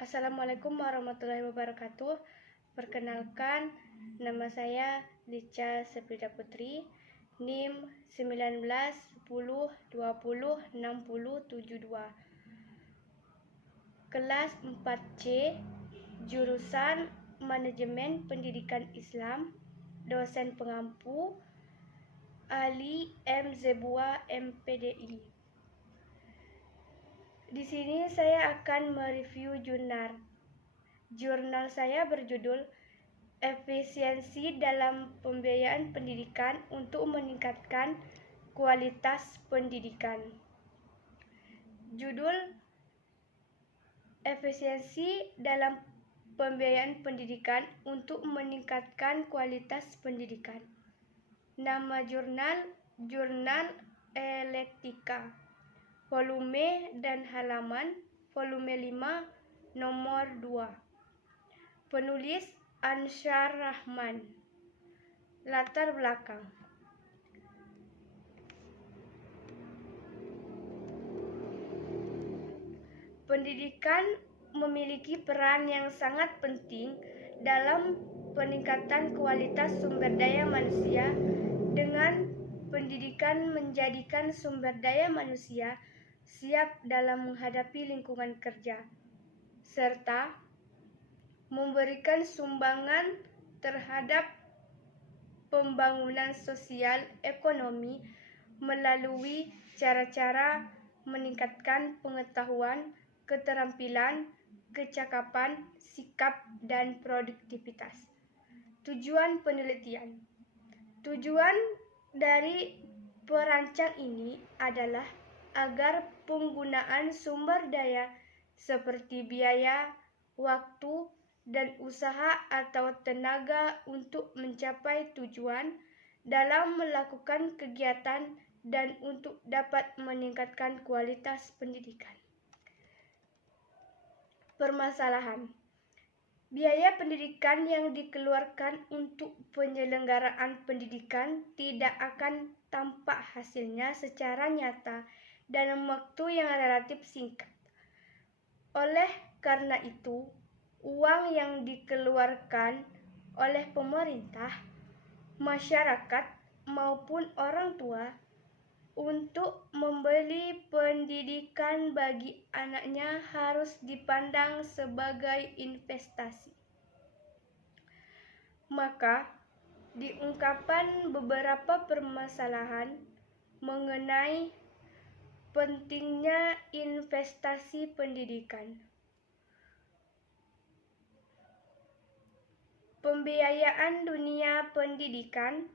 Assalamualaikum warahmatullahi wabarakatuh. Perkenalkan, nama saya Lica Sepida Putri, NIM 19 10 20 60 72. Kelas 4C, jurusan Manajemen Pendidikan Islam, dosen pengampu Ali M. Zebua MPDI. Di sini saya akan mereview jurnal. Jurnal saya berjudul Efisiensi dalam Pembiayaan Pendidikan untuk Meningkatkan Kualitas Pendidikan. Judul Efisiensi dalam Pembiayaan Pendidikan untuk Meningkatkan Kualitas Pendidikan. Nama jurnal Jurnal Electica. Volume dan halaman volume 5 nomor 2. Penulis Ansyar Rahman. Latar belakang. Pendidikan memiliki peran yang sangat penting dalam peningkatan kualitas sumber daya manusia. Dengan pendidikan menjadikan sumber daya manusia siap dalam menghadapi lingkungan kerja, serta memberikan sumbangan terhadap pembangunan sosial ekonomi melalui cara-cara meningkatkan pengetahuan, keterampilan, kecakapan, sikap, dan produktivitas. Tujuan penelitian. Tujuan dari perancang ini adalah agar penggunaan sumber daya seperti biaya, waktu, dan usaha atau tenaga untuk mencapai tujuan dalam melakukan kegiatan dan untuk dapat meningkatkan kualitas pendidikan. Permasalahan. Biaya pendidikan yang dikeluarkan untuk penyelenggaraan pendidikan tidak akan tampak hasilnya secara nyata dalam waktu yang relatif singkat. Oleh karena itu, uang yang dikeluarkan oleh pemerintah, masyarakat, maupun orang tua untuk membeli pendidikan bagi anaknya harus dipandang sebagai investasi. Maka, diungkapkan beberapa permasalahan mengenai pentingnya investasi pendidikan. Pembiayaan dunia pendidikan,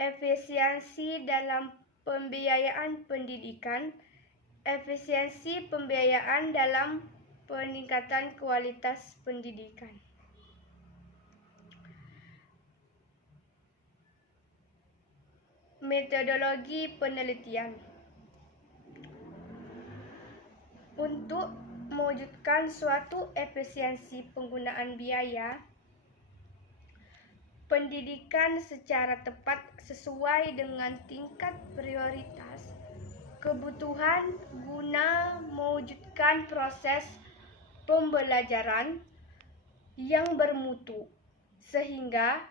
efisiensi dalam pembiayaan pendidikan, efisiensi pembiayaan dalam peningkatan kualitas pendidikan. Metodologi penelitian. Untuk mewujudkan suatu efisiensi penggunaan biaya pendidikan secara tepat sesuai dengan tingkat prioritas kebutuhan guna mewujudkan proses pembelajaran yang bermutu sehingga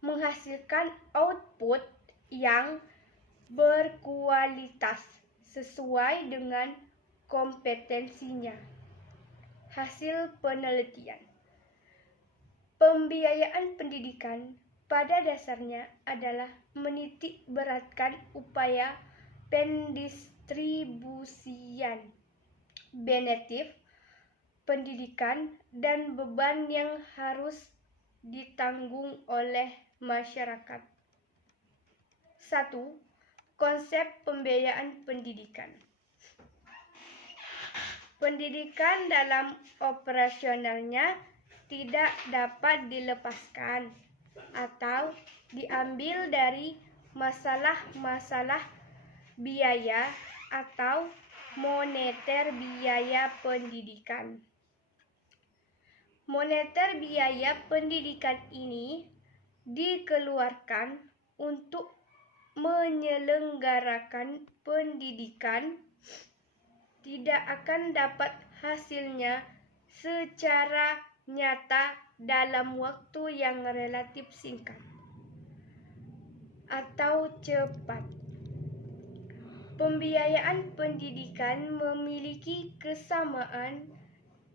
menghasilkan output yang berkualitas sesuai dengan kompetensinya. Hasil penelitian. Pembiayaan pendidikan pada dasarnya adalah menitik beratkan upaya pendistribusian benefit pendidikan dan beban yang harus ditanggung oleh masyarakat. 1. Konsep pembiayaan pendidikan. Pendidikan dalam operasionalnya tidak dapat dilepaskan atau diambil dari masalah-masalah biaya atau moneter biaya pendidikan. Moneter biaya pendidikan ini dikeluarkan untuk menyelenggarakan pendidikan tidak akan dapat hasilnya secara nyata dalam waktu yang relatif singkat atau cepat. Pembiayaan pendidikan memiliki kesamaan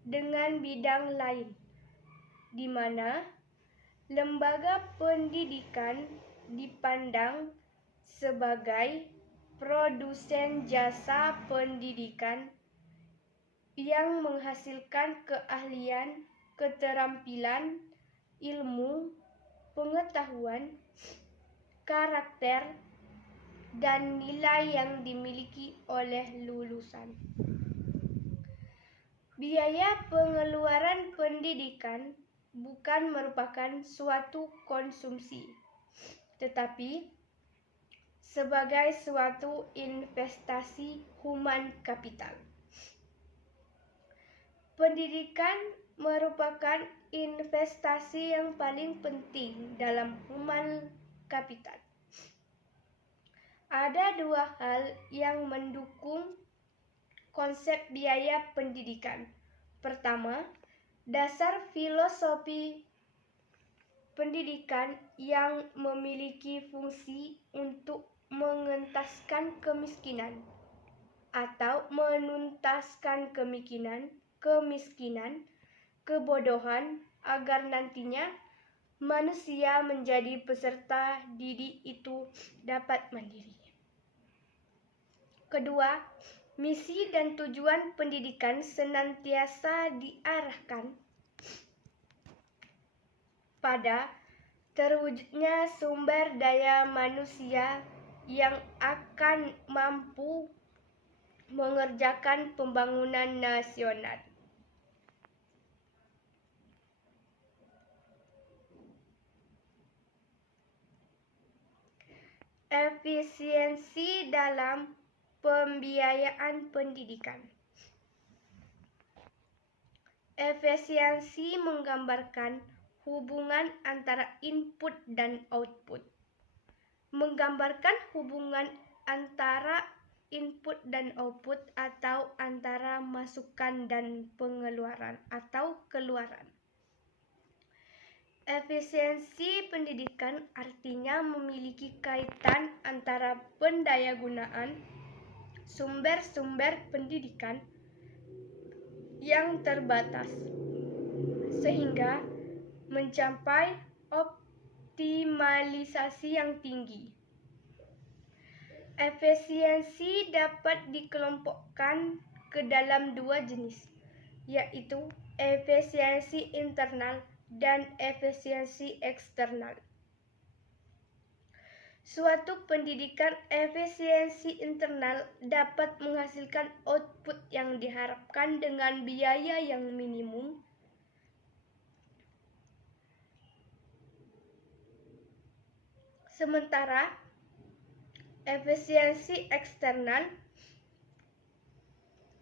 dengan bidang lain, di mana lembaga pendidikan dipandang sebagai produsen jasa pendidikan yang menghasilkan keahlian, keterampilan, ilmu, pengetahuan, karakter, dan nilai yang dimiliki oleh lulusan. Biaya pengeluaran pendidikan bukan merupakan suatu konsumsi, tetapi sebagai suatu investasi human capital. Pendidikan merupakan investasi yang paling penting dalam human capital. Ada dua hal yang mendukung konsep biaya pendidikan. Pertama, dasar filosofi pendidikan yang memiliki fungsi untuk mengentaskan kemiskinan atau menuntaskan kemiskinan, kebodohan agar nantinya manusia menjadi peserta didik itu dapat mandiri. Kedua, misi dan tujuan pendidikan senantiasa diarahkan pada terwujudnya sumber daya manusia yang akan mampu mengerjakan pembangunan nasional. Efisiensi dalam pembiayaan pendidikan. Efisiensi menggambarkan hubungan antara input dan output. Menggambarkan hubungan antara input dan output atau antara masukan dan pengeluaran atau keluaran. Efisiensi pendidikan artinya memiliki kaitan antara pendayagunaan sumber-sumber pendidikan yang terbatas sehingga mencapai optimalisasi yang tinggi. Efisiensi dapat dikelompokkan ke dalam dua jenis, yaitu efisiensi internal dan efisiensi eksternal. Suatu pendidikan efisiensi internal dapat menghasilkan output yang diharapkan dengan biaya yang minimum. Sementara efisiensi eksternal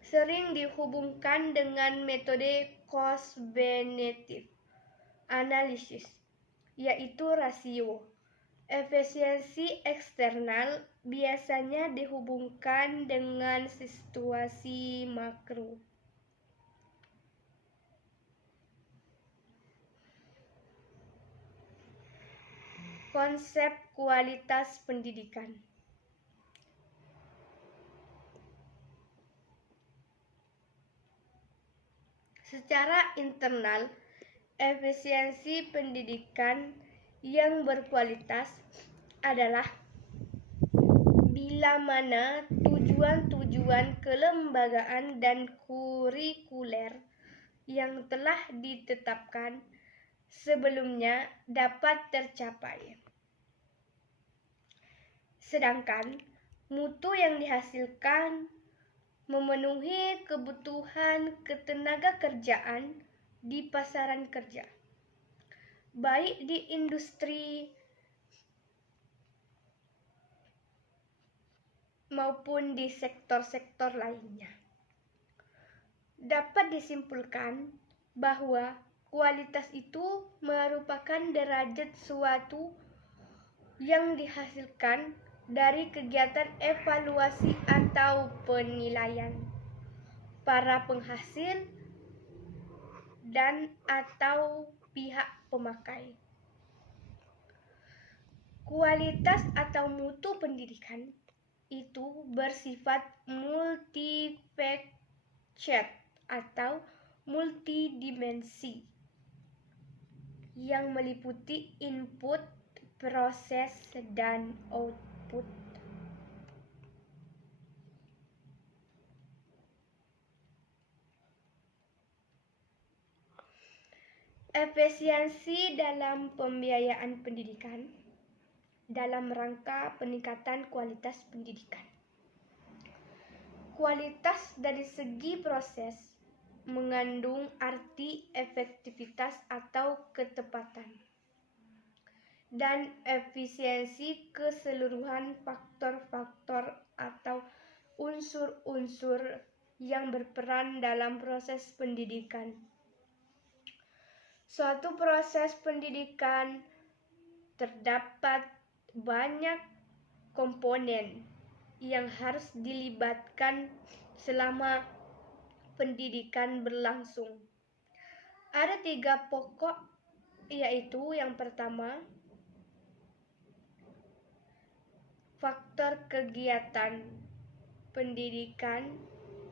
sering dihubungkan dengan metode cost-benefit analysis, yaitu rasio. Efisiensi eksternal biasanya dihubungkan dengan situasi makro. Konsep kualitas pendidikan. Secara internal, efisiensi pendidikan yang berkualitas adalah bila mana tujuan-tujuan kelembagaan dan kurikuler yang telah ditetapkan sebelumnya dapat tercapai. Sedangkan mutu yang dihasilkan memenuhi kebutuhan ketenagakerjaan di pasaran kerja, baik di industri maupun di sektor-sektor lainnya. Dapat disimpulkan bahwa kualitas itu merupakan derajat suatu yang dihasilkan dari kegiatan evaluasi atau penilaian para penghasil dan atau pihak pemakai. Kualitas atau mutu pendidikan itu bersifat multifaceted atau multidimensi yang meliputi input, proses, dan output. Efisiensi dalam pembiayaan pendidikan dalam rangka peningkatan kualitas pendidikan. Kualitas dari segi proses mengandung arti efektivitas atau ketepatan, dan efisiensi keseluruhan faktor-faktor atau unsur-unsur yang berperan dalam proses pendidikan. Suatu proses pendidikan terdapat banyak komponen yang harus dilibatkan selama pendidikan berlangsung. Ada 3 pokok, yaitu yang pertama, faktor kegiatan pendidikan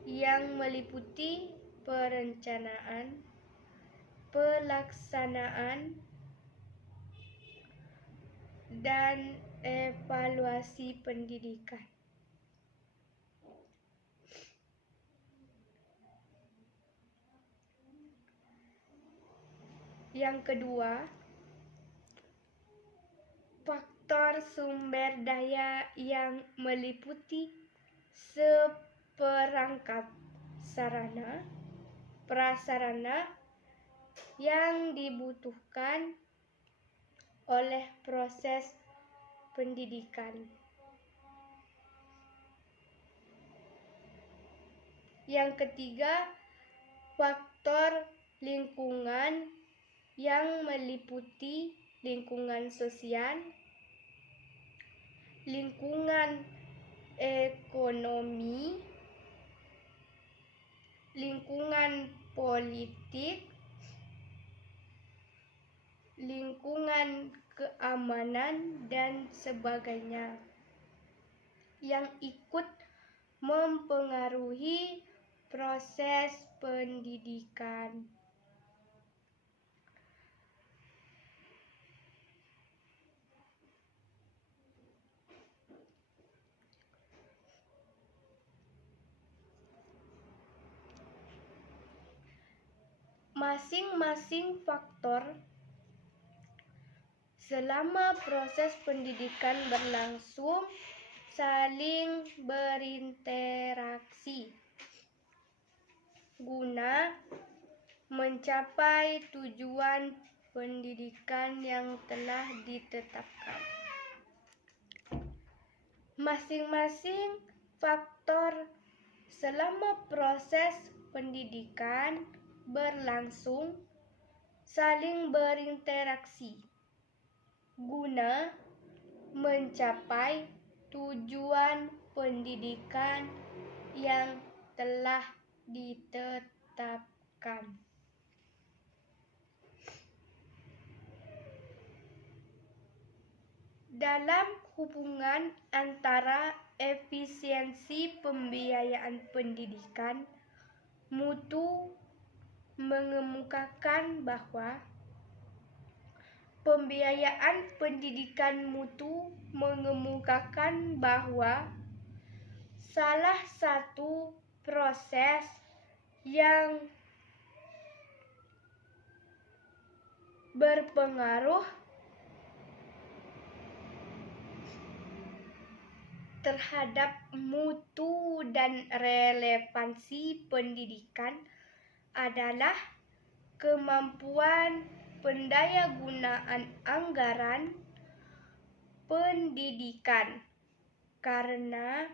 yang meliputi perencanaan, pelaksanaan, dan evaluasi pendidikan. Yang kedua, faktor sumber daya yang meliputi seperangkat sarana, prasarana yang dibutuhkan oleh proses pendidikan. Yang ketiga, faktor lingkungan yang meliputi lingkungan sosial, lingkungan ekonomi, lingkungan politik, lingkungan keamanan, dan sebagainya yang ikut mempengaruhi proses pendidikan. Masing-masing faktor selama proses pendidikan berlangsung saling berinteraksi guna mencapai tujuan pendidikan yang telah ditetapkan. Masing-masing faktor selama proses pendidikan berlangsung saling berinteraksi guna mencapai tujuan pendidikan yang telah ditetapkan. Dalam hubungan antara efisiensi pembiayaan pendidikan, mutu mengemukakan bahwa pembiayaan pendidikan mutu mengemukakan bahwa salah satu proses yang berpengaruh terhadap mutu dan relevansi pendidikan adalah kemampuan pendayagunaan anggaran pendidikan, karena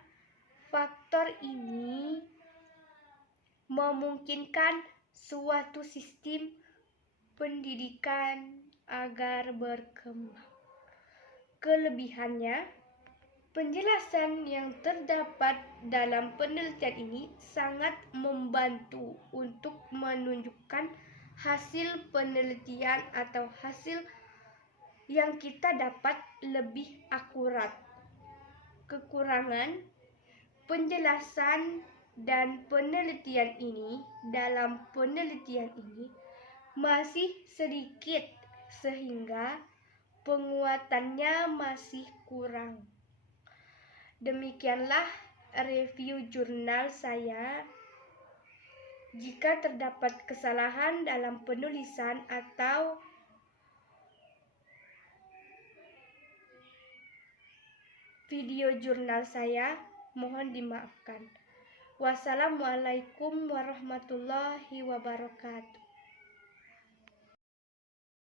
faktor ini memungkinkan suatu sistem pendidikan agar berkembang. Kelebihannya, penjelasan yang terdapat dalam penelitian ini sangat membantu untuk menunjukkan hasil penelitian atau hasil yang kita dapat lebih akurat. Kekurangan penjelasan dan penelitian ini dalam penelitian ini masih sedikit sehingga penguatannya masih kurang. Demikianlah review jurnal saya. Jika terdapat kesalahan dalam penulisan atau video jurnal saya, mohon dimaafkan. Wassalamualaikum warahmatullahi wabarakatuh.